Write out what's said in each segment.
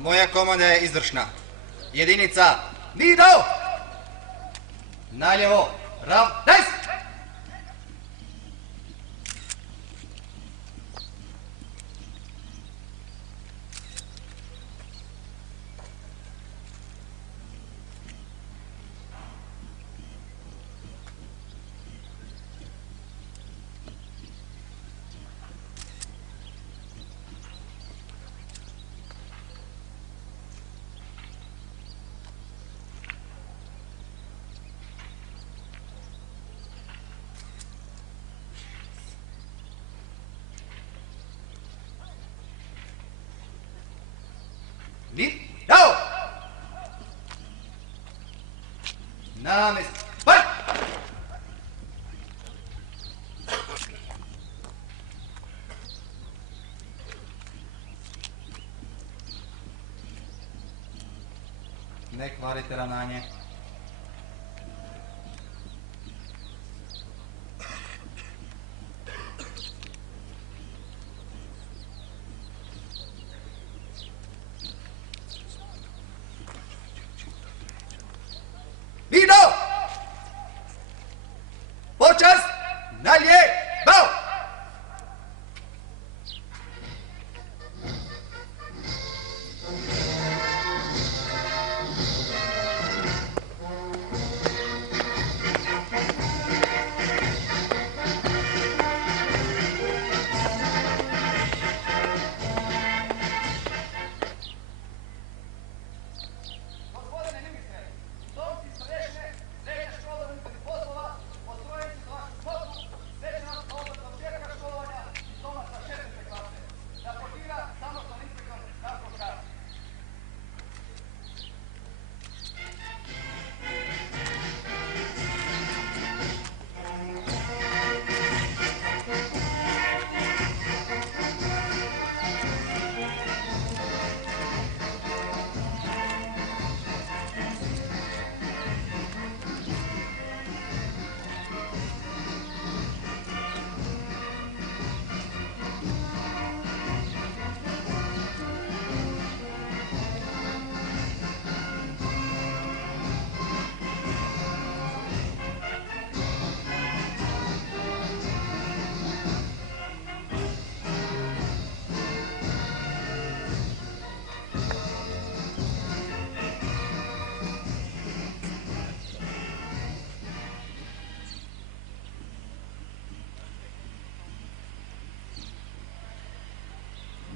Moja komanda je izvršna. Jedinica, Vido! Naljevo, rav, des! Vido! Na mjesto, poj! Ne kvarite ravnanje. Vido! Počas! Dalje! Bao!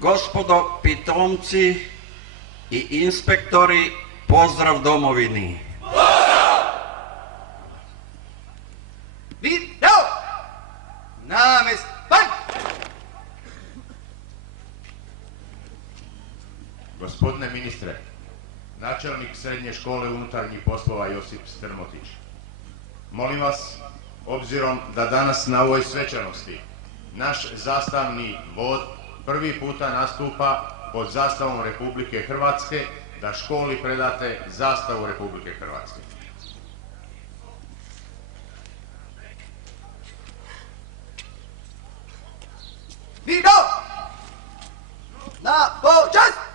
Gospodo pitomci i inspektori, pozdrav domovini. Vido! Na mjesto, poj! Gospodine ministre, načelnik Srednje škole unutarnjih poslova Josip Strmotić. Molim vas, obzirom da danas na ovoj svečanosti naš zastavni vod prvi puta nastupa pod zastavom Republike Hrvatske, da školi predate zastavu Republike Hrvatske. Vido! Na počas!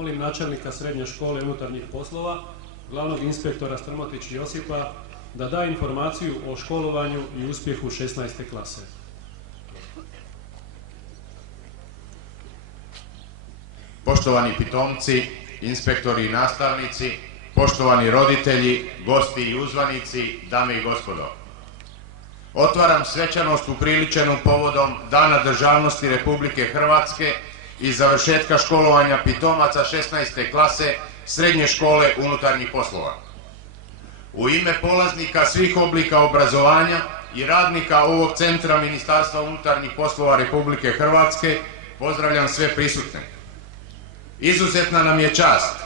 Molim načelnika Srednje škole unutarnjih poslova, glavnog inspektora Strmotić Josipa, da da informaciju o školovanju i uspjehu 16. klase. Poštovani pitomci, inspektori i nastavnici, poštovani roditelji, gosti i uzvanici, dame i gospodo. Otvaram svečanost upriličenu povodom Dana državnosti Republike Hrvatske i završetka školovanja pitomaca 16. klase Srednje škole unutarnjih poslova. U ime polaznika svih oblika obrazovanja i radnika ovog centra Ministarstva unutarnjih poslova Republike Hrvatske pozdravljam sve prisutne. Izuzetna nam je čast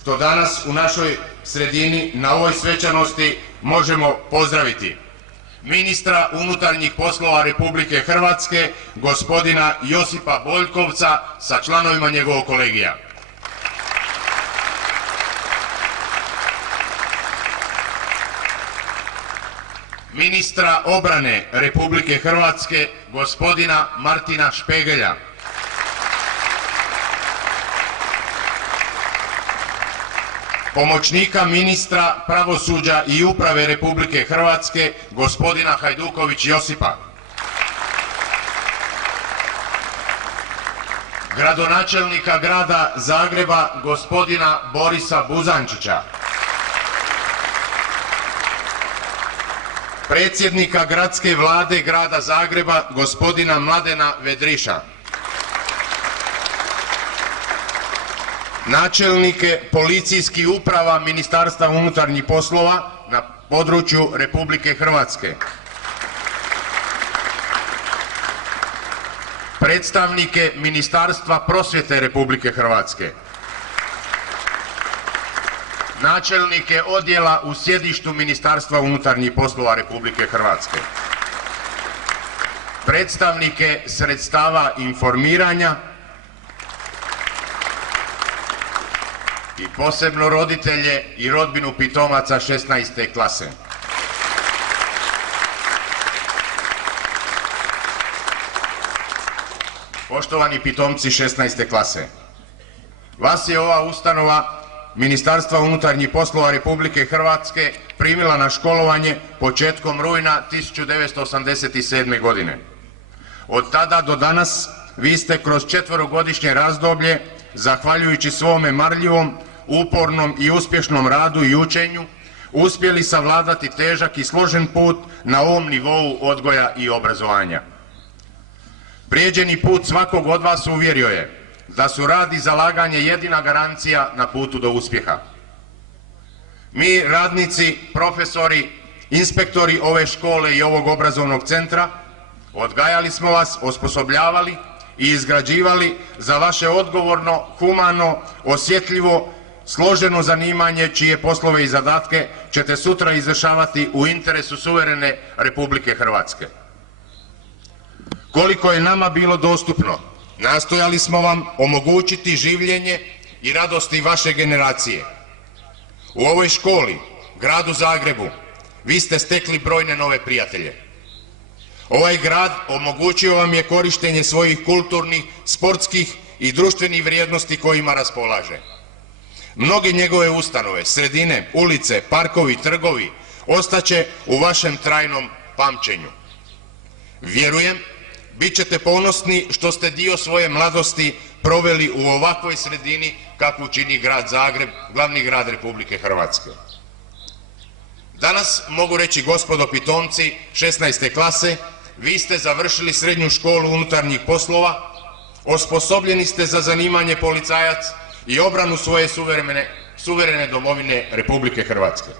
što danas u našoj sredini na ovoj svečanosti možemo pozdraviti ministra unutarnjih poslova Republike Hrvatske, gospodina Josipa Boljkovca sa članovima njegovog kolegija. Ministra obrane Republike Hrvatske, gospodina Martina Špegelja. Pomoćnika ministra pravosuđa i uprave Republike Hrvatske, gospodina Hajduković Josipa. Gradonačelnika grada Zagreba, gospodina Borisa Buzančića. Predsjednika gradske vlade grada Zagreba, gospodina Mladena Vedriša. Načelnike policijskih uprava Ministarstva unutarnjih poslova na području Republike Hrvatske. Predstavnike Ministarstva prosvjete Republike Hrvatske. Načelnike odjela u sjedištu Ministarstva unutarnjih poslova Republike Hrvatske. Predstavnike sredstava informiranja i posebno roditelje i rodbinu pitomaca 16. klase. Poštovani pitomci 16. klase, vas je ova ustanova Ministarstva unutarnjih poslova Republike Hrvatske primila na školovanje početkom rujna 1987. godine. Od tada do danas vi ste kroz 4-godišnje razdoblje, zahvaljujući svome marljivom, upornom i uspješnom radu i učenju, uspjeli savladati težak i složen put na ovom nivou odgoja i obrazovanja. Prijeđeni put svakog od vas uvjerio je da su rad i zalaganje jedina garancija na putu do uspjeha. Mi, radnici, profesori, inspektori ove škole i ovog obrazovnog centra, odgajali smo vas, osposobljavali i izgrađivali za vaše odgovorno, humano, osjetljivo, složeno zanimanje čije poslove i zadatke ćete sutra izvršavati u interesu suverene Republike Hrvatske. Koliko je nama bilo dostupno, nastojali smo vam omogućiti življenje i radosti vaše generacije. U ovoj školi, gradu Zagrebu, vi ste stekli brojne nove prijatelje. Ovaj grad omogućio vam je korištenje svojih kulturnih, sportskih i društvenih vrijednosti kojima raspolaže. Mnoge njegove ustanove, sredine, ulice, parkovi, trgovi ostaće u vašem trajnom pamćenju. Vjerujem, bit ćete ponosni što ste dio svoje mladosti proveli u ovakvoj sredini kakvu čini grad Zagreb, glavni grad Republike Hrvatske. Danas mogu reći, gospodo pitomci 16. klase, vi ste završili Srednju školu unutarnjih poslova, osposobljeni ste za zanimanje policajac i obranu svoje suverene domovine Republike Hrvatske.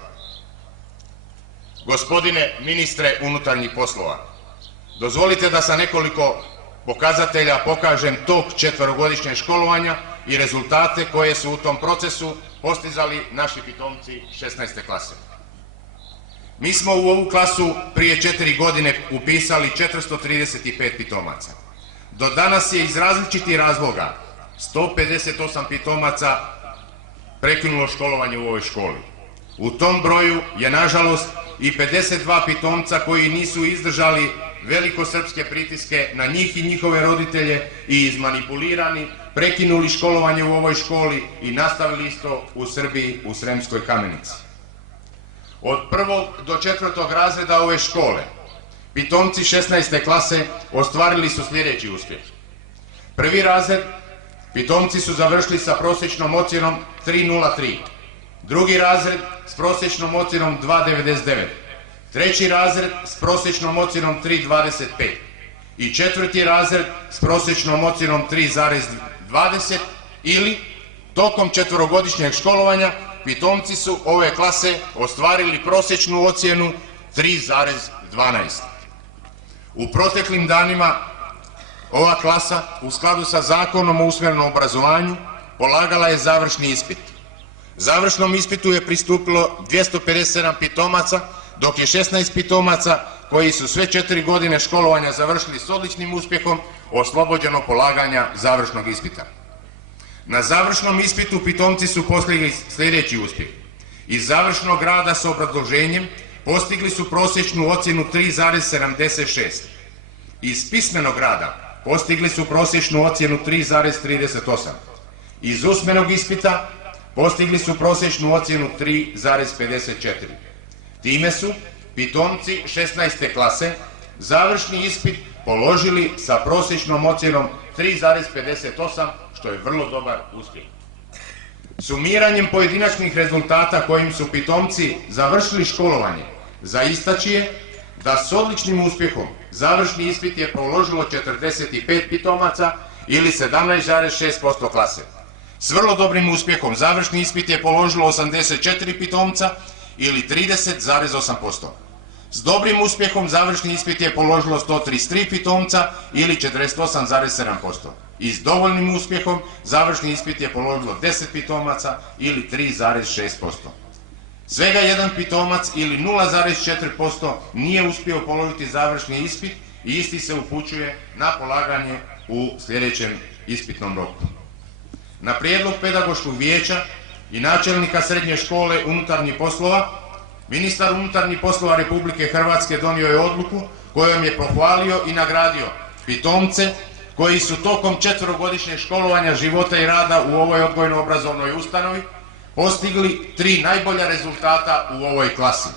Gospodine ministre unutarnjih poslova, dozvolite da sa nekoliko pokazatelja pokažem tok 4-godišnjeg školovanja i rezultate koje su u tom procesu postizali naši pitomci 16. klase. Mi smo u ovu klasu prije 4 godine upisali 435 pitomaca. Do danas je iz različitih razloga 158 pitomaca prekinulo školovanje u ovoj školi. U tom broju je nažalost i 52 pitomca koji nisu izdržali velikosrpske pritiske na njih i njihove roditelje i izmanipulirani, prekinuli školovanje u ovoj školi i nastavili isto u Srbiji u Sremskoj Kamenici. Od 1. do 4. razreda ove škole pitomci 16. klase ostvarili su sljedeći uspjeh. Prvi razred pitomci su završili sa prosječnom ocjenom 3,03. Drugi razred s prosječnom ocjenom 2,99. Treći razred s prosječnom ocjenom 3,25. I četvrti razred s prosječnom ocjenom 3,20 ili tokom četverogodišnjeg školovanja pitomci su ove klase ostvarili prosječnu ocjenu 3,12. U proteklim danima ova klasa u skladu sa Zakonom o usmerenom obrazovanju polagala je završni ispit. Završnom ispitu je pristupilo 257 pitomaca, dok je 16 pitomaca koji su sve 4 godine školovanja završili s odličnim uspjehom oslobođeno polaganja završnog ispita. Na završnom ispitu pitomci su postigli sljedeći uspjeh. Iz završnog rada s obrazloženjem postigli su prosječnu ocjenu 3,76. Iz pismenog rada postigli su prosječnu ocjenu 3,38. Iz usmenog ispita postigli su prosječnu ocjenu 3,54. Time su pitomci 16. klase završni ispit položili sa prosječnom ocjenom 3,58, što je vrlo dobar uspjeh. Sumiranjem pojedinačnih rezultata kojim su pitomci završili školovanje, za istaći je da s odličnim uspjehom završni ispit je položilo 45 pitomaca ili 17,6% klase. S vrlo dobrim uspjehom završni ispit je položilo 84 pitomca ili 30,8%. S dobrim uspjehom završni ispit je položilo 133 pitomca ili 48,7%. I s dovoljnim uspjehom završni ispit je položilo 10 pitomaca ili 3,6%. Svega jedan pitomac ili 0,4% nije uspio položiti završni ispit i isti se upućuje na polaganje u sljedećem ispitnom roku. Na prijedlog pedagoškog vijeća i načelnika srednje škole unutarnjih poslova, ministar unutarnjih poslova Republike Hrvatske donio je odluku kojom je pohvalio i nagradio pitomce koji su tokom četverogodišnjeg školovanja života i rada u ovoj odgojno-obrazovnoj ustanovi postigli 3 najbolja rezultata u ovoj klasi.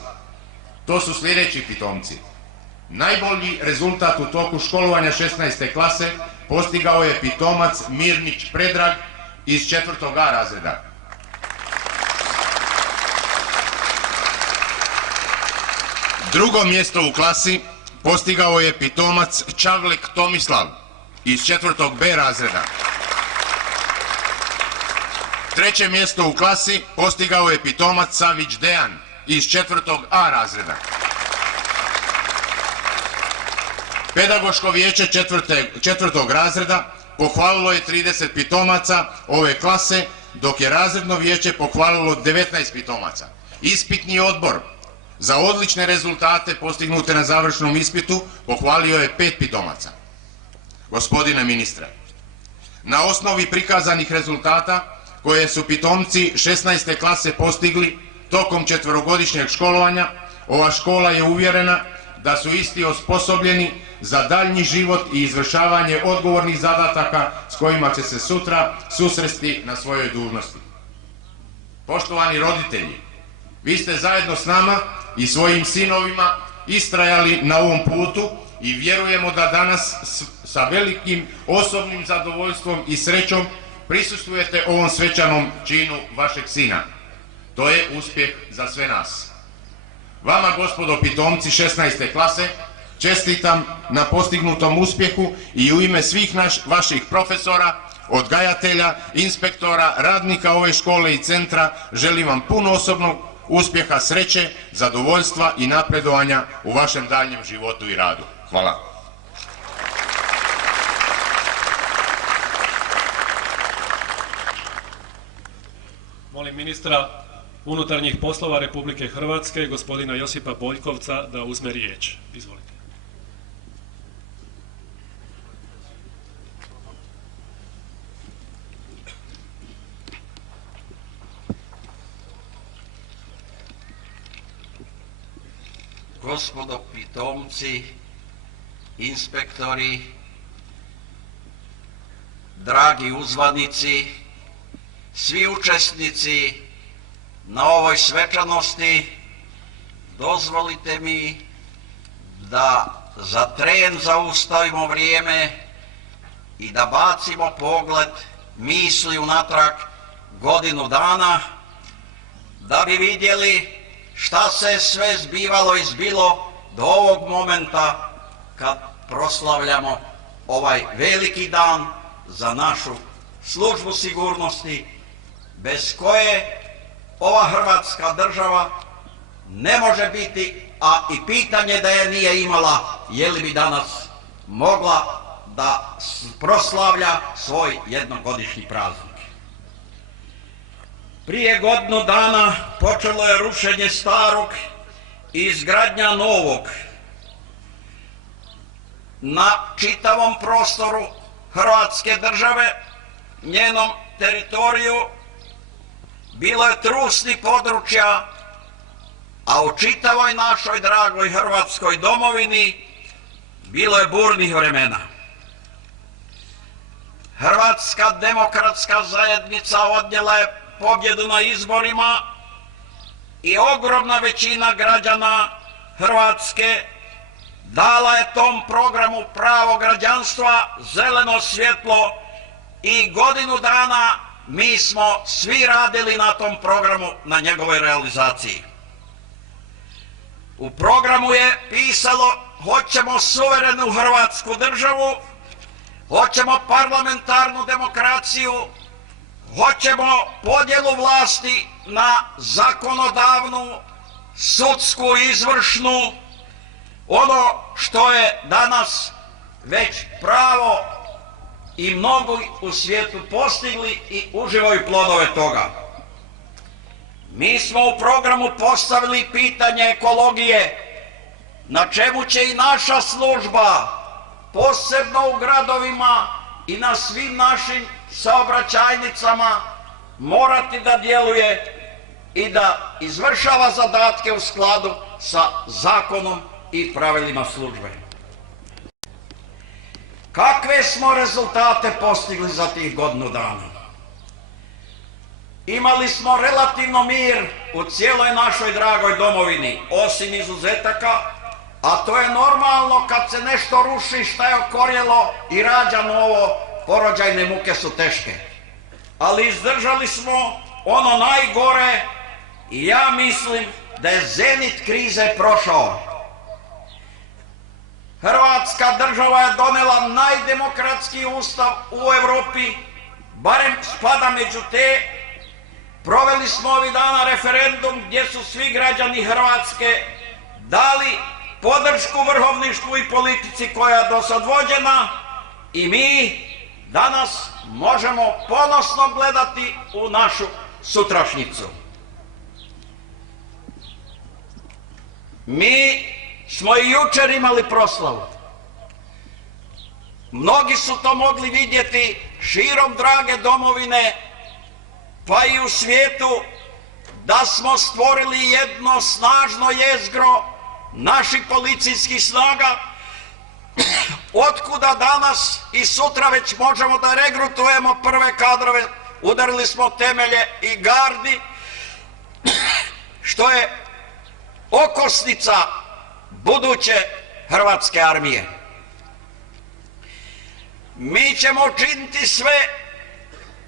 To su sljedeći pitomci. Najbolji rezultat u toku školovanja 16. klase postigao je pitomac Mirnić Predrag iz 4. A razreda. Drugo mjesto u klasi postigao je pitomac Čavlek Tomislav iz 4. B razreda. Treće mjesto u klasi postigao je pitomac Savić Dejan iz 4. A razreda. Pedagoško vijeće 4. razreda pohvalilo je 30 pitomaca ove klase, dok je razredno vijeće pohvalilo 19 pitomaca. Ispitni odbor za odlične rezultate postignute na završnom ispitu pohvalio je 5 pitomaca. Gospodine ministre, na osnovi prikazanih rezultata koje su pitomci 16. klase postigli tokom četverogodišnjeg školovanja, ova škola je uvjerena da su isti osposobljeni za daljnji život i izvršavanje odgovornih zadataka s kojima će se sutra susresti na svojoj dužnosti. Poštovani roditelji, vi ste zajedno s nama i svojim sinovima istrajali na ovom putu i vjerujemo da danas sa velikim osobnim zadovoljstvom i srećom prisustvujete ovom svečanom činu vašeg sina. To je uspjeh za sve nas. Vama, gospodo pitomci 16. klase, čestitam na postignutom uspjehu i u ime svih vaših profesora, odgajatelja, inspektora, radnika ove škole i centra želim vam puno osobnog uspjeha, sreće, zadovoljstva i napredovanja u vašem daljnjem životu i radu. Hvala. Molim ministra unutarnjih poslova Republike Hrvatske, gospodina Josipa Boljkovca, da uzme riječ. Izvolite. Gospodo pitomci inspektori, dragi uzvanici, svi učesnici na ovoj svečanosti, dozvolite mi da za tren zaustavimo vrijeme i da bacimo pogled misli unatrag godinu dana, da bi vidjeli šta se sve zbivalo i zbilo do ovog momenta kad proslavljamo ovaj veliki dan za našu službu sigurnosti, bez koje ova Hrvatska država ne može biti, a i pitanje da je nije imala, je li bi danas mogla da proslavlja svoj jednogodišnji praznik. Prije godinu dana počelo je rušenje starog i izgradnja novog. Na čitavom prostoru Hrvatske države, njenom teritoriju, bilo je trusnih područja, a u čitavoj našoj dragoj Hrvatskoj domovini bilo je burnih vremena. Hrvatska demokratska zajednica odnijela je pobjedu na izborima i ogromna većina građana Hrvatske dala je tom programu pravo građanstva zeleno svjetlo i godinu dana mi smo svi radili na tom programu, na njegovoj realizaciji. U programu je pisalo: hoćemo suverenu Hrvatsku državu, hoćemo parlamentarnu demokraciju, hoćemo podjelu vlasti na zakonodavnu, sudsku i izvršnu, ono što je danas već pravo i mnogi u svijetu postigli i uživaju plodove toga. Mi smo u programu postavili pitanje ekologije, na čemu će i naša služba, posebno u gradovima i na svim našim saobraćajnicama, morati da djeluje i da izvršava zadatke u skladu sa zakonom i pravilima službe. Kakve smo rezultate postigli za tih godinu dana? Imali smo relativno mir u cijeloj našoj dragoj domovini, osim izuzetaka, a to je normalno kad se nešto ruši šta je okorjelo i rađa novo, porođajne muke su teške. Ali izdržali smo ono najgore i ja mislim da je zenit krize prošao. Hrvatska država je donela najdemokratskiji ustav u Europi, barem spada među te. Proveli smo ovih dana referendum gdje su svi građani Hrvatske dali podršku vrhovništvu i politici koja je do sad vođena i mi danas možemo ponosno gledati u našu sutrašnjicu. Mi smo i jučer imali proslavu. Mnogi su to mogli vidjeti širom drage domovine, pa i u svijetu, da smo stvorili jedno snažno jezgro naših policijskih snaga, otkuda danas i sutra već možemo da regrutujemo prve kadrove. Udarili smo temelje i gardi, što je okosnica buduće Hrvatske armije. Mi ćemo učiniti sve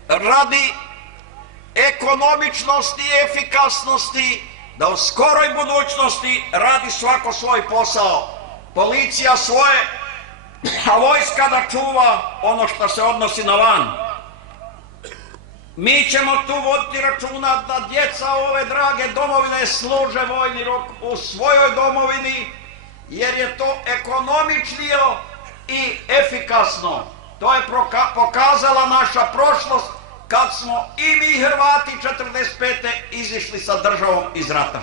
radi ekonomičnosti i efikasnosti, da u skoroj budućnosti radi svako svoj posao, policija svoje, a vojska da čuva ono što se odnosi na van. Mi ćemo tu voditi računa da djeca ove drage domovine služe vojni rok u svojoj domovini, jer je to ekonomičnije i efikasno. To je pokazala naša prošlost kad smo i mi Hrvati 45. izišli sa državom iz rata.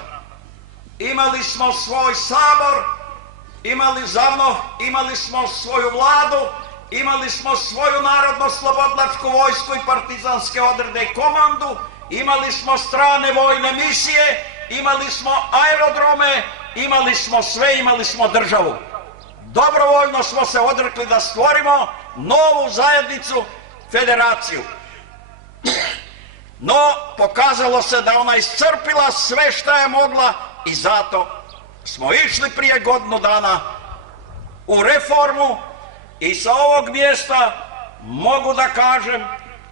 Imali smo svoj sabor, imali smo svoju vladu, imali smo svoju narodno-slobodlačku vojsku i partizanske odrede i komandu, imali smo strane vojne misije, imali smo aerodrome, imali smo sve, imali smo državu. dobrovoljno smo se odrekli da stvorimo novu zajednicu, federaciju. No, pokazalo se da ona iscrpila sve što je mogla i zato smo išli prije godinu dana u reformu i sa ovog mjesta mogu da kažem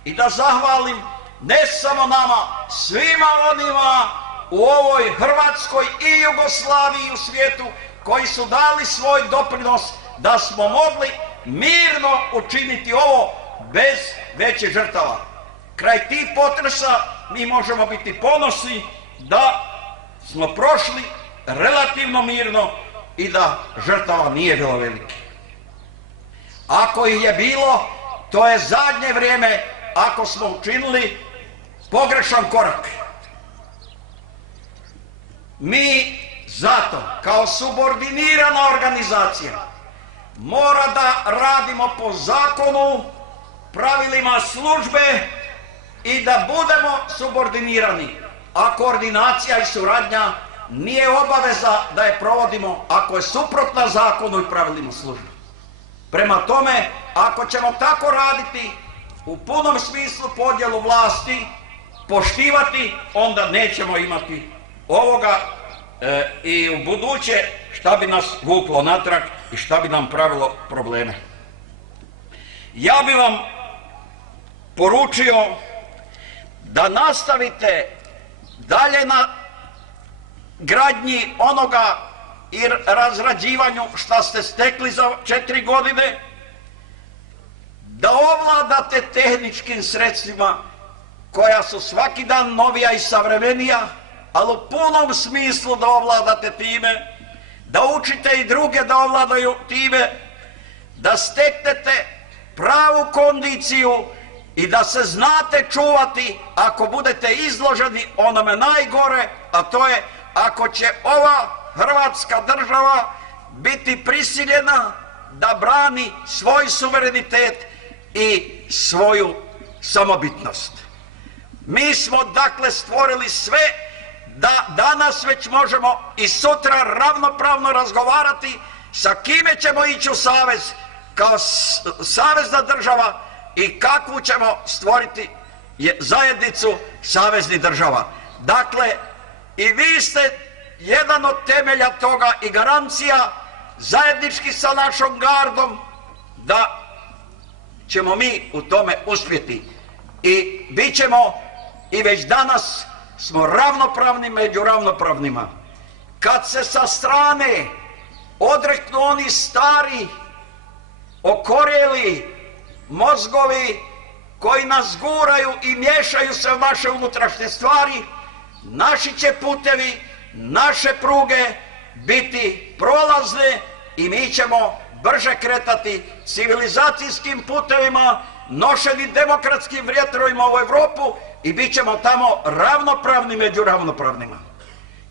i da zahvalim ne samo nama, svima onima u ovoj Hrvatskoj i Jugoslaviji i u svijetu koji su dali svoj doprinos da smo mogli mirno učiniti ovo bez većih žrtava. Kraj tih potresa mi možemo biti ponosni da smo prošli relativno mirno i da žrtava nije bilo velike. Ako ih je bilo, to je zadnje vrijeme ako smo učinili pogrešan korak. Mi zato kao subordinirana organizacija mora da radimo po zakonu, pravilima službe i da budemo subordinirani, a koordinacija i suradnja nije obaveza da je provodimo ako je suprotna zakonu i pravilima službe. Prema tome, ako ćemo tako raditi u punom smislu podjelu vlasti, poštivati, onda nećemo imati ovoga i u buduće šta bi nas vuklo natrag i šta bi nam pravilo probleme. Ja bi vam poručio da nastavite dalje na gradnji onoga i razrađivanju šta ste stekli za 4 godine, da ovladate tehničkim sredstvima koja su svaki dan novija i savremenija, ali u punom smislu da ovladate time, da učite i druge da ovladaju time, da steknete pravu kondiciju i da se znate čuvati ako budete izloženi onome najgore, a to je ako će ova Hrvatska država biti prisiljena da brani svoj suverenitet i svoju samobitnost. Mi smo dakle stvorili sve da danas već možemo i sutra ravnopravno razgovarati sa kime ćemo ići u savez kao savezna država i kakvu ćemo stvoriti zajednicu saveznih država. Dakle, i vi ste jedan od temelja toga i garancija zajednički sa našom gardom da ćemo mi u tome uspjeti. I bit ćemo i već danas smo ravnopravni među ravnopravnima. Kad se sa strane odreknu oni stari, okorjeli mozgovi koji nas guraju i miješaju se u naše unutrašnje stvari, naši će putevi, naše pruge biti prolazne i mi ćemo brže kretati civilizacijskim putevima, nošeni demokratskim vjetrovima u Europu i bit ćemo tamo ravnopravni među ravnopravnima.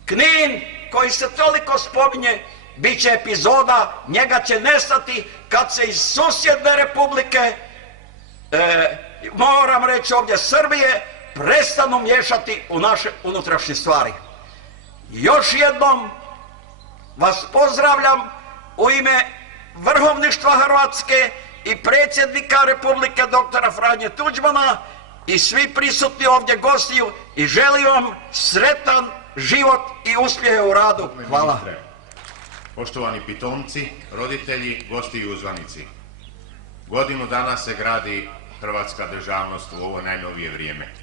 Knin, koji se toliko spominje, bit će epizoda, njega će nestati kad se iz susjedne republike, moram reći ovdje Srbije, prestanu miješati u naše unutrašnje stvari. Još jednom vas pozdravljam u ime Vrhovništva Hrvatske i predsjednika Republike doktora Franje Tuđmana i svi prisutni ovdje gostiju i želim vam sretan život i uspjehe u radu. Hvala. Poštovani pitomci, roditelji, gosti i uzvanici. Godinu dana se gradi hrvatska državnost u ovo najnovije vrijeme.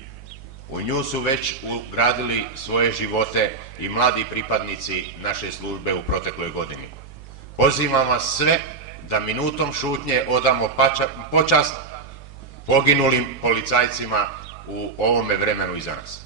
U nju su već ugradili svoje živote i mladi pripadnici naše službe u protekloj godini. Pozivam vas sve da minutom šutnje odamo počast poginulim policajcima u ovome vremenu iza nas.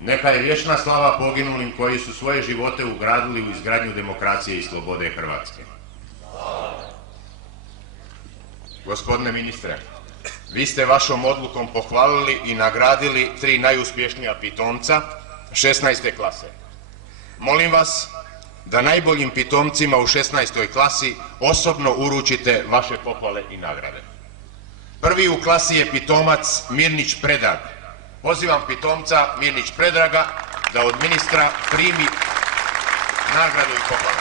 Neka je vječna slava poginulim koji su svoje živote ugradili u izgradnju demokracije i slobode Hrvatske. Gospodine ministre, vi ste vašom odlukom pohvalili i nagradili 3 najuspješnija pitomca 16. klase. Molim vas da najboljim pitomcima u 16. klasi osobno uručite vaše pohvale i nagrade. Prvi u klasi je pitomac Mirnić Predrag. Pozivam pitomca Mirnić Predraga da od ministra primi nagradu i pohvalu.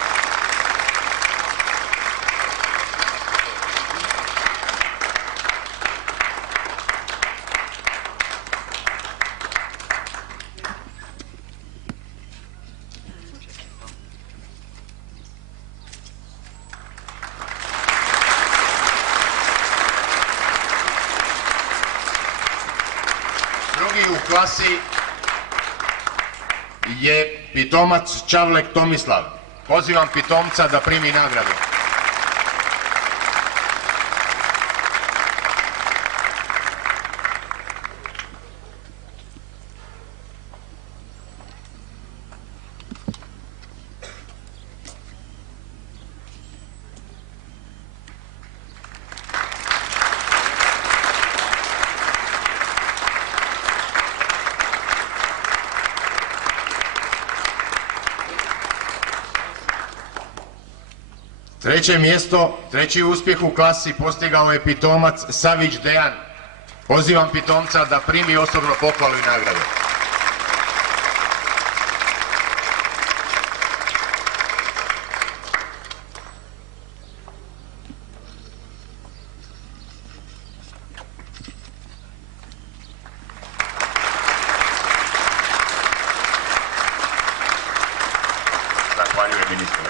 Drugi u klasi je pitomac Čavlek Tomislav. Pozivam pitomca da primi nagradu. Treće mjesto, treći uspjeh u klasi postigao je pitomac Savić Dejan. Pozivam pitomca da primi osobno pohvalu i nagradu. Zahvaljujem ministre.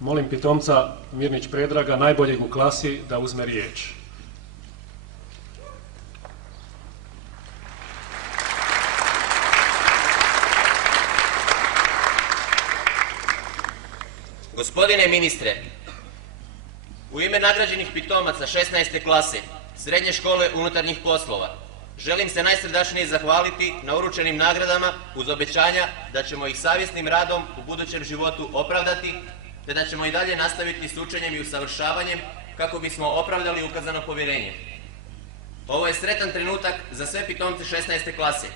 Molim pitomca Mirnić Predraga, najboljeg u klasi, da uzme riječ. Gospodine ministre, u ime nagrađenih pitomaca 16. klase Srednje škole unutarnjih poslova želim se najsrdačnije zahvaliti na uručenim nagradama uz obećanja da ćemo ih savjesnim radom u budućem životu opravdati te da ćemo i dalje nastaviti s učenjem i usavršavanjem kako bismo opravdali ukazano povjerenje. Ovo je sretan trenutak za sve pitomce 16. klase.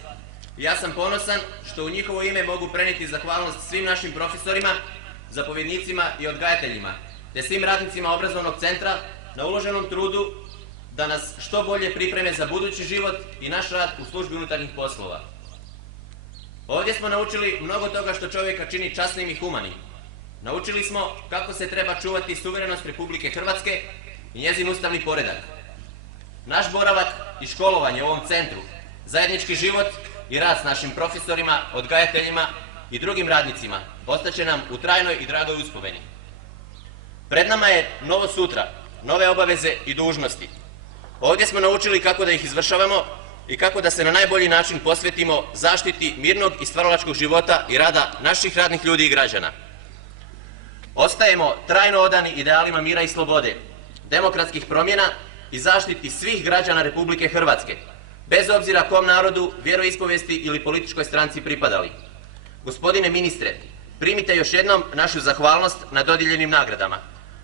Ja sam ponosan što u njihovo ime mogu prenijeti zahvalnost svim našim profesorima, zapovjednicima i odgajateljima, te svim radnicima obrazovnog centra na uloženom trudu da nas što bolje pripreme za budući život i naš rad u službi unutarnjih poslova. Ovdje smo naučili mnogo toga što čovjeka čini časnim i humanim. Naučili smo kako se treba čuvati suverenost Republike Hrvatske i njezin ustavni poredak. Naš boravak i školovanje u ovom centru, zajednički život i rad s našim profesorima, odgajateljima i drugim radnicima ostaće nam u trajnoj i dragoj uspomeni. Pred nama je novo sutra, nove obaveze i dužnosti. Ovdje smo naučili kako da ih izvršavamo i kako da se na najbolji način posvetimo zaštiti mirnog i stvaralačkog života i rada naših radnih ljudi i građana. Ostajemo trajno odani idealima mira i slobode, demokratskih promjena i zaštiti svih građana Republike Hrvatske, bez obzira kom narodu, vjeroispovijesti ili političkoj stranci pripadali. Gospodine ministre, primite još jednom našu zahvalnost na dodijeljenim nagradama.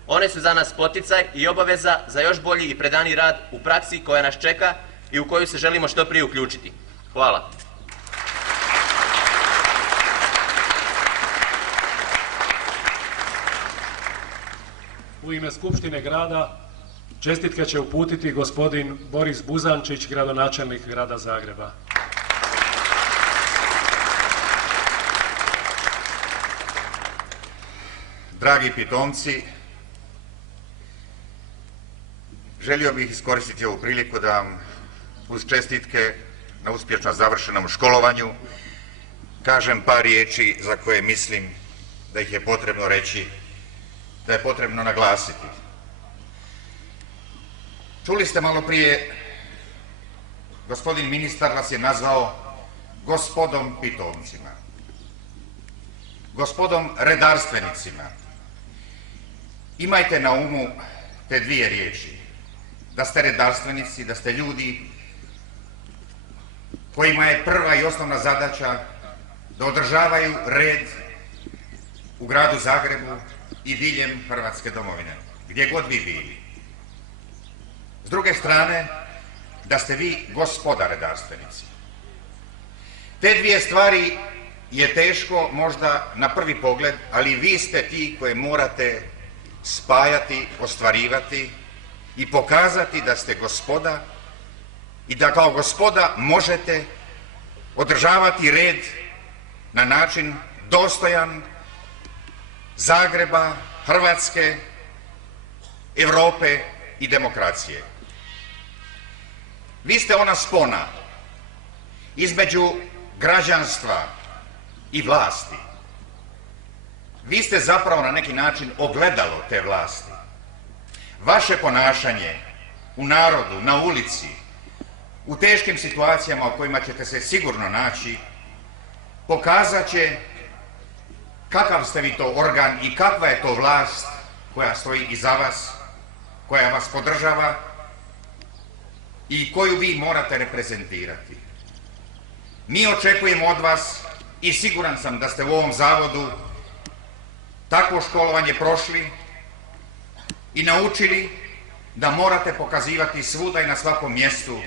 One su za nas poticaj i obaveza za još bolji i predaniji rad u praksi koja nas čeka i u koju se želimo što prije uključiti. Hvala. U ime Skupštine grada čestitke će uputiti gospodin Boris Buzančić, gradonačelnik grada Zagreba. Dragi pitomci, želio bih iskoristiti ovu priliku da vam uz čestitke na uspješno završenom školovanju kažem par riječi za koje mislim da ih je potrebno reći, da je potrebno naglasiti. Čuli ste malo prije, gospodin ministar vas je nazvao gospodom pitomcima, gospodom redarstvenicima. Imajte na umu te dvije riječi, da ste redarstvenici, da ste ljudi kojima je prva i osnovna zadaća da održavaju red u gradu Zagrebu i diljem Hrvatske domovine, gdje god vi bili. S druge strane, da ste vi gospoda redarstvenici. Te dvije stvari je teško možda na prvi pogled, ali vi ste ti koje morate spajati, ostvarivati i pokazati da ste gospoda i da kao gospoda možete održavati red na način dostojan Zagreba, Hrvatske, Europe i demokracije. Vi ste ona spona između građanstva i vlasti. Vi ste zapravo na neki način ogledalo te vlasti. Vaše ponašanje u narodu, na ulici, u teškim situacijama u kojima ćete se sigurno naći, pokazat će kakav ste vi to organ i kakva je to vlast koja stoji iza vas, koja vas podržava i koju vi morate reprezentirati. Mi očekujemo od vas i siguran sam da ste u ovom zavodu takvo školovanje prošli i naučili da morate pokazivati svuda i na svakom mjestu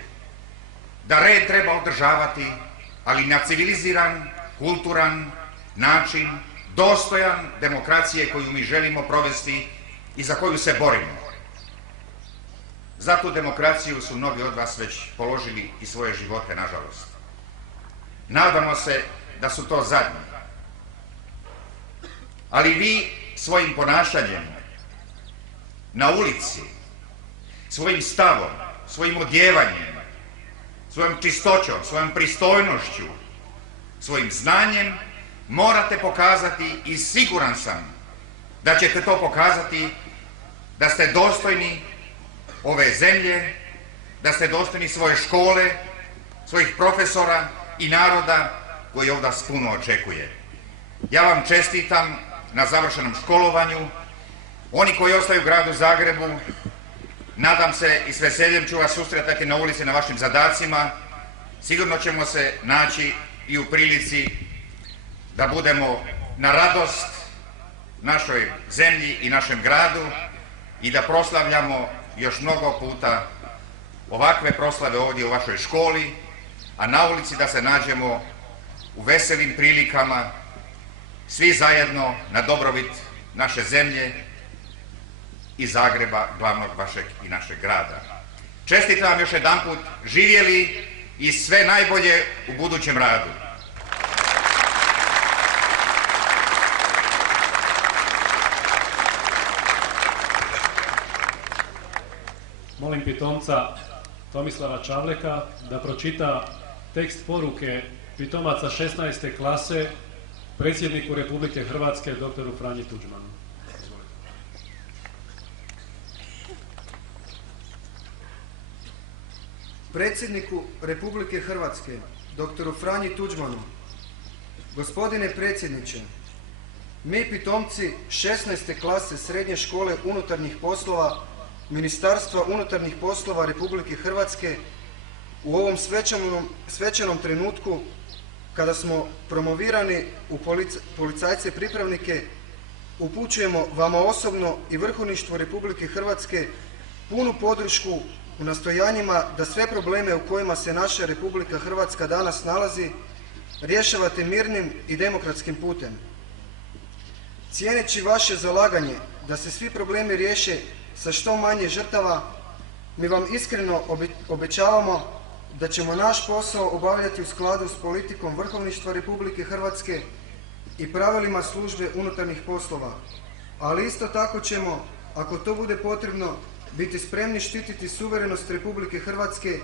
da red treba održavati, ali na civiliziran, kulturan način, dostojan demokracije koju mi želimo provesti i za koju se borimo. Za tu demokraciju su mnogi od vas već položili i svoje živote, nažalost. Nadamo se da su to zadnji. Ali vi svojim ponašanjem na ulici, svojim stavom, svojim odjevanjem, svojom čistoćom, svojom pristojnošću, svojim znanjem morate pokazati i siguran sam da ćete to pokazati da ste dostojni ove zemlje, da ste dostojni svoje škole, svojih profesora i naroda koji ovdje puno očekuje. Ja vam čestitam na završenom školovanju. Oni koji ostaju u gradu Zagrebu, nadam se i s veseljem ću vas susretati na ulici na vašim zadacima. Sigurno ćemo se naći i u prilici da budemo na radost našoj zemlji i našem gradu i da proslavljamo još mnogo puta ovakve proslave ovdje u vašoj školi, a na ulici da se nađemo u veselim prilikama, svi zajedno na dobrobit naše zemlje i Zagreba, glavnog vašeg i našeg grada. Čestitam vam još jedanput, živjeli i sve najbolje u budućem radu. Molim pitomca Tomislava Čavleka da pročita tekst poruke pitomaca 16. klase predsjedniku Republike Hrvatske dr. Franji Tuđmanu. Predsjedniku Republike Hrvatske dr. Franji Tuđmanu. Gospodine predsjedniče, mi pitomci 16. klase Srednje škole unutarnjih poslova Ministarstva unutarnjih poslova Republike Hrvatske u ovom svečanom trenutku kada smo promovirani u policajce pripravnike upućujemo vama osobno i vrhovništvu Republike Hrvatske punu podršku u nastojanjima da sve probleme u kojima se naša Republika Hrvatska danas nalazi rješavate mirnim i demokratskim putem. Cijeneći vaše zalaganje da se svi problemi riješe sa što manje žrtava, mi vam iskreno obećavamo da ćemo naš posao obavljati u skladu s politikom vrhovništva Republike Hrvatske i pravilima službe unutarnjih poslova, ali isto tako ćemo, ako to bude potrebno, biti spremni štititi suverenost Republike Hrvatske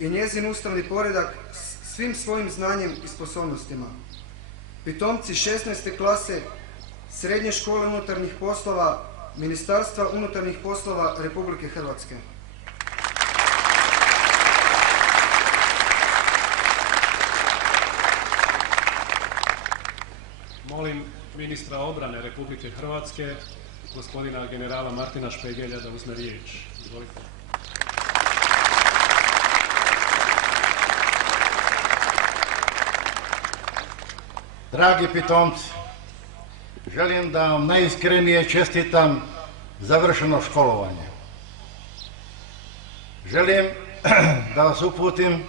i njezin ustavni poredak svim svojim znanjem i sposobnostima. Pitomci 16. klase Srednje škole unutarnjih poslova Ministarstva unutarnjih poslova Republike Hrvatske. Molim ministra obrane Republike Hrvatske, gospodina generala Martina Špegelja, da uzme riječ. Izvolite. Dragi pitomci, želim da vam najiskrenije čestitam završeno školovanje. Želim da vas uputim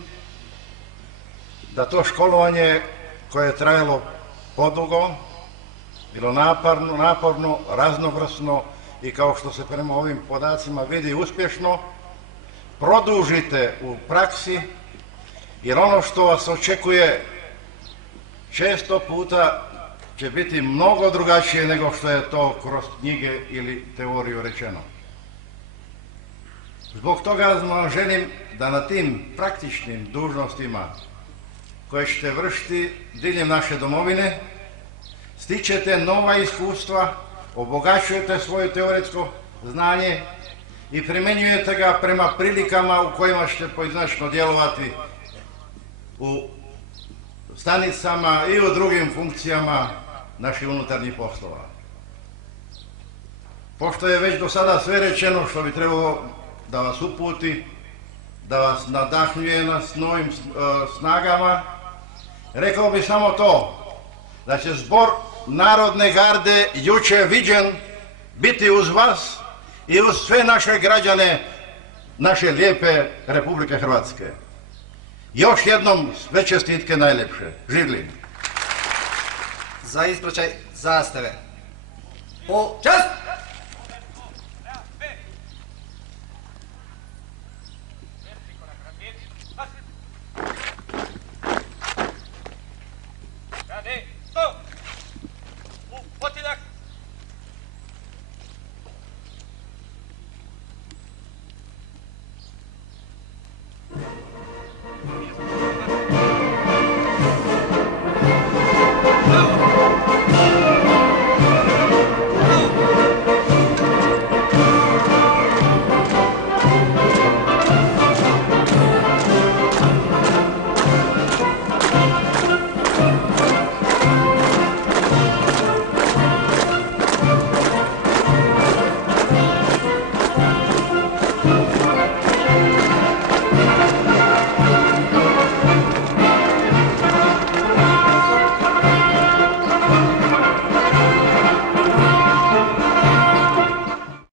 da to školovanje koje je trajalo podugo, bilo naporno, raznovrsno i kao što se prema ovim podacima vidi uspješno, produžite u praksi, jer ono što vas očekuje često puta će biti mnogo drugačije nego što je to kroz knjige ili teoriju rečeno. Zbog toga vam želim da na tim praktičnim dužnostima koje ćete vršiti diljem naše domovine stičete nova iskustva, obogaćujete svoje teoretsko znanje i primjenjujete ga prema prilikama u kojima ćete pojedinačno djelovati u stanicama i u drugim funkcijama naših unutarnjih poslova. Pošto je već do sada sve rečeno što bi trebalo da vas uputi, da vas nadahnjuje s novim snagama, rekao bi samo to, da će Zbor Narodne garde jučer viđen biti uz vas i uz sve naše građane naše lijepe Republike Hrvatske. Još jednom sve čestitke najljepše. Živjeli! Za ispraćaj zastave. Počast!